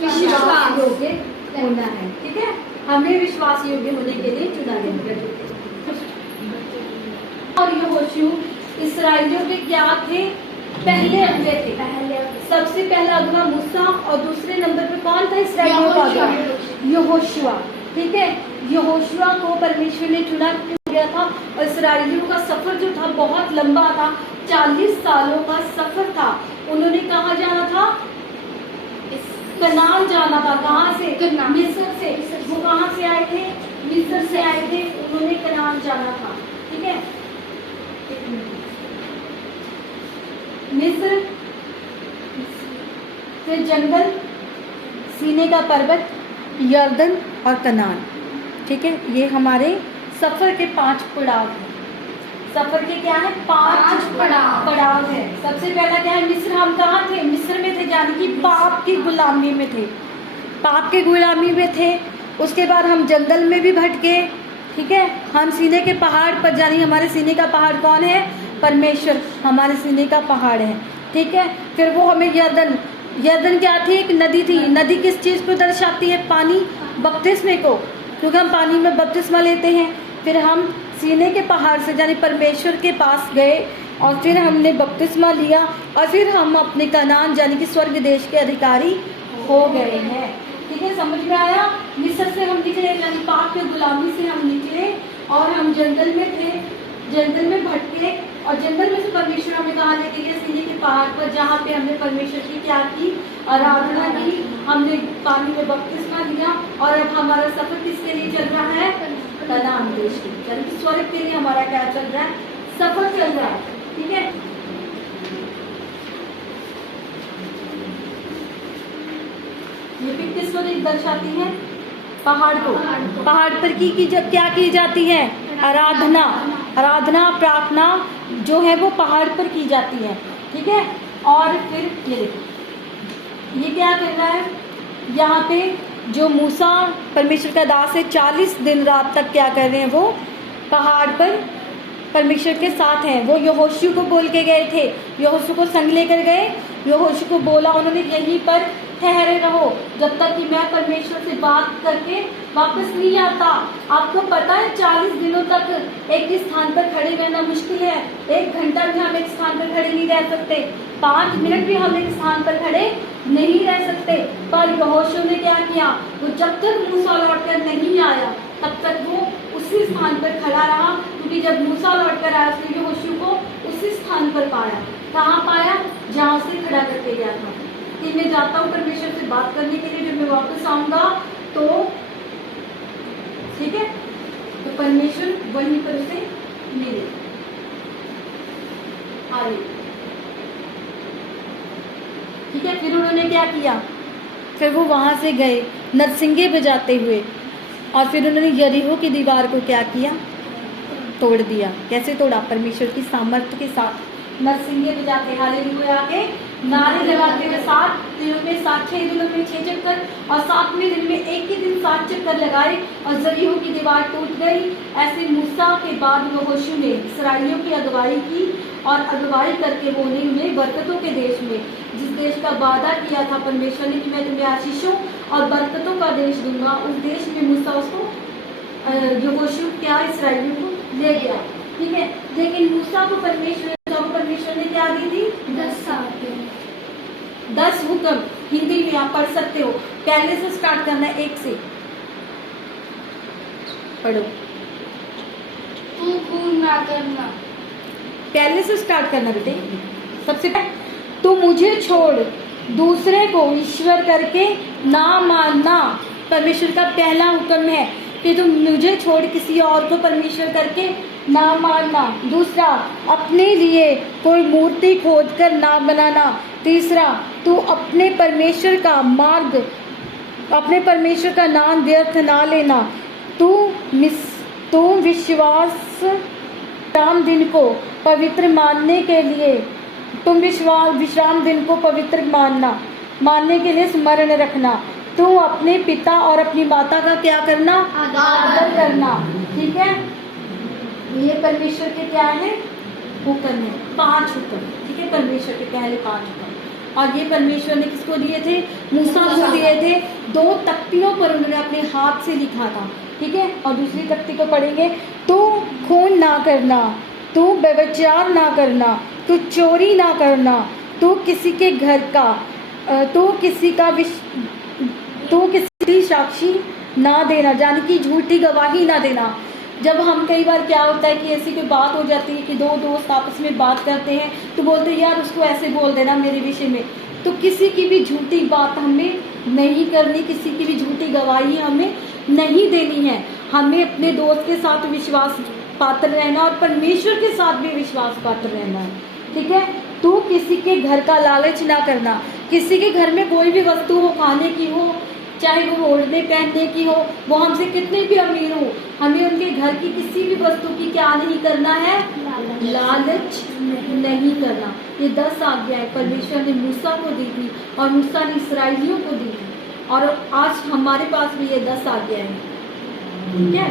विश्वास योग्य होना है। ठीक है, हमें विश्वास योग्य होने के लिए चुना गया। और यहोशू इस्राएलियों के क्या थे? पहले अगुवे थे। सबसे पहला अगुवा मूसा और दूसरे नंबर पे कौन था इस्राएलियों का अगुवा? यहोशुआ। ठीक है, यहोशुआ को परमेश्वर ने चुना गया था। और इस्राएलियों का सफर जो था बहुत लंबा था, 40 सालों का सफर था। उन्होंने कहाँ जाना था? कनान जाना था। कहाँ से? मिस्र से। वो कहाँ से आए थे? मिस्र से आए थे। उन्होंने कनान जाना था। ठीक है, मिस्र, फिर जंगल, सीने का पर्वत, यर्दन और कनान। ठीक है, ये हमारे सफर के 5 पड़ाव हैं। सफर के क्या है? 5 पड़ाव है। सबसे पहला क्या है? मिस्र। हम कहाँ थे? मिस्र में थे, यानी कि पाप की गुलामी में थे। पाप की गुलामी में थे। उसके बाद हम जंगल में भी भटके। ठीक है, हम सीने के पहाड़ पर, यानी हमारे सीने का पहाड़ कौन है? परमेश्वर हमारे सीने का पहाड़ है। ठीक है, फिर वो हमें यर्दन क्या थी? एक नदी थी। नदी किस चीज़ को दर्शाती है? पानी, बपतिस्मे को, क्योंकि हम पानी में बपतिस्मा लेते हैं। फिर हम सीने के पहाड़ से यानी परमेश्वर के पास गए और फिर हमने बपतिस्मा लिया और फिर हम अपने कनान यानी कि स्वर्ग देश के अधिकारी हो गए हैं। ठीक है, समझ में आया? मिस्र से हम निकले, यानी पाप की गुलामी से हम निकले और हम जंगल में थे, जंगल में भटके और जंगल में से परमेश्वर हमें कहाँ लेके गए? सीने के पहाड़ पर, जहाँ पे हमने परमेश्वर की क्या की? आराधना की। हमने पानी में बपतिस्मा लिया और अब हमारा सफर किसके लिए चल रहा है? कनान देश के, यानी कि स्वर्ग के लिए हमारा क्या चल रहा है? सफर चल रहा है। ठीक है, ये पिक किसको दर्शाती है? पहाड़ को। पहाड़ पर क्या की जाती है? आराधना। आराधना, प्रार्थना जो है वो पहाड़ पर की जाती है। ठीक है, और फिर ये देखो, ये क्या कर रहा है? यहाँ पे जो मूसा परमेश्वर का दास है, 40 दिन रात तक क्या कर रहे हैं? वो पहाड़ पर परमेश्वर के साथ हैं। वो यहोशू को बोल के गए थे, यहोशू को संग लेकर गए। यहोशू को बोला उन्होंने, यहीं पर ठहरे रहो जब तक कि मैं परमेश्वर से बात करके वापस नहीं आता। आपको पता है 40 दिनों तक एक ही स्थान पर खड़े रहना मुश्किल है। 1 घंटा भी हम एक स्थान पर खड़े नहीं रह सकते, 5 मिनट भी हम एक स्थान पर खड़े नहीं रह सकते। पर यहोशू ने क्या किया? वो जब तक मूसा लौटकर नहीं आया तब तक वो उसी स्थान पर खड़ा रहा, क्योंकि जब मूसा लौटकर आया उसने यहोशू को उसी स्थान पर पाया। कहाँ पाया? जहाँ से खड़ा करके गया था कि मैं जाता हूँ परमेश्वर से बात करने के लिए, जब मैं वापस आऊंगा तो ठीक है, तो परमेश्वर वहीं पर उसे मिले। आगे ठीक है, फिर उन्होंने क्या किया? फिर वो वहां से गए नरसिंगे बजाते हुए और फिर उन्होंने यरीहो की दीवार को क्या किया? तोड़ दिया। कैसे तोड़ा? परमेश्वर की सामर्थ्य के साथ। नरसिंगे बजाते, हालेलुया के नारे लगाते हुए 7 दिनों में 6 दिनों में 6 चक्कर और 7वें दिन में एक ही दिन 7 चक्कर लगाए और यरीहो की दीवार टूट गई। ऐसे मूसा के बाद यहोशू ने इस्राएलियों की अगुवाई की और अगुवाई करके वो उन्हें बरकतों के देश में, जिस देश का वादा किया था परमेश्वर ने कि मैं तुम्हें आशीषों और बरकतों का देश दूंगा, उस देश में मूसा उसको यहोशू क्या इसराइलियों को ले गया। ठीक है, लेकिन मूसा को परमेश्वर ने क्या दी थी? 10 हुक्म। हिंदी में आप पढ़ सकते हो, पहले से स्टार्ट करना है, 1 से पढ़ो। तू खून ना करना, पहले से स्टार्ट करना बेटे। सबसे पहले, तू मुझे छोड़ दूसरे को ईश्वर करके ना मानना। परमेश्वर का पहला हुक्म है कि तुम मुझे छोड़ किसी और को परमेश्वर करके ना मानना। दूसरा, अपने लिए कोई मूर्ति खोदकर ना बनाना। तीसरा, तू अपने परमेश्वर का मार्ग, अपने परमेश्वर का नाम व्यर्थ ना लेना। तू विश्राम दिन को पवित्र मानने के लिए, विश्राम दिन को पवित्र मानने के लिए स्मरण रखना। तू अपने पिता और अपनी माता का क्या करना? आदर करना। ठीक है, ये परमेश्वर के क्या है? हुक्म है, 5 हुक्म। ठीक है, परमेश्वर के पहले 5 हुक्म। और ये परमेश्वर ने किसको दिए थे? मूसा को दिए थे। 2 तख्तियों पर उन्होंने अपने हाथ से लिखा था, ठीक है। और दूसरी तख्ती को पढ़ेंगे, तो खून ना करना, तो व्यभिचार ना करना, तो चोरी ना करना, तो किसी के घर का तो किसी की साक्षी ना देना, यानी कि झूठी गवाही ना देना। जब हम कई बार क्या होता है कि ऐसी कोई बात हो जाती है कि 2 दोस्त आपस में बात करते हैं तो बोलते हैं यार उसको ऐसे बोल देना मेरे विषय में, तो किसी की भी झूठी बात हमें नहीं करनी, किसी की भी झूठी गवाही हमें नहीं देनी है। हमें अपने दोस्त के साथ विश्वास पात्र रहना और परमेश्वर के साथ भी विश्वास पात्र रहना है, ठीक है। तो किसी के घर का लालच ना करना। किसी के घर में कोई भी वस्तु हो, खाने की हो, चाहे वो ओढ़ने पहनने की हो, वो हमसे कितने भी अमीर हो, हमें उनके घर की किसी भी वस्तु की क्या नहीं करना है? लालच नहीं करना। ये 10 आज्ञाएं परमेश्वर ने मूसा को दी थी और मूसा ने इस्राएलियों को दी थी, और आज हमारे पास भी ये 10 आज्ञाएं हैं, ठीक है।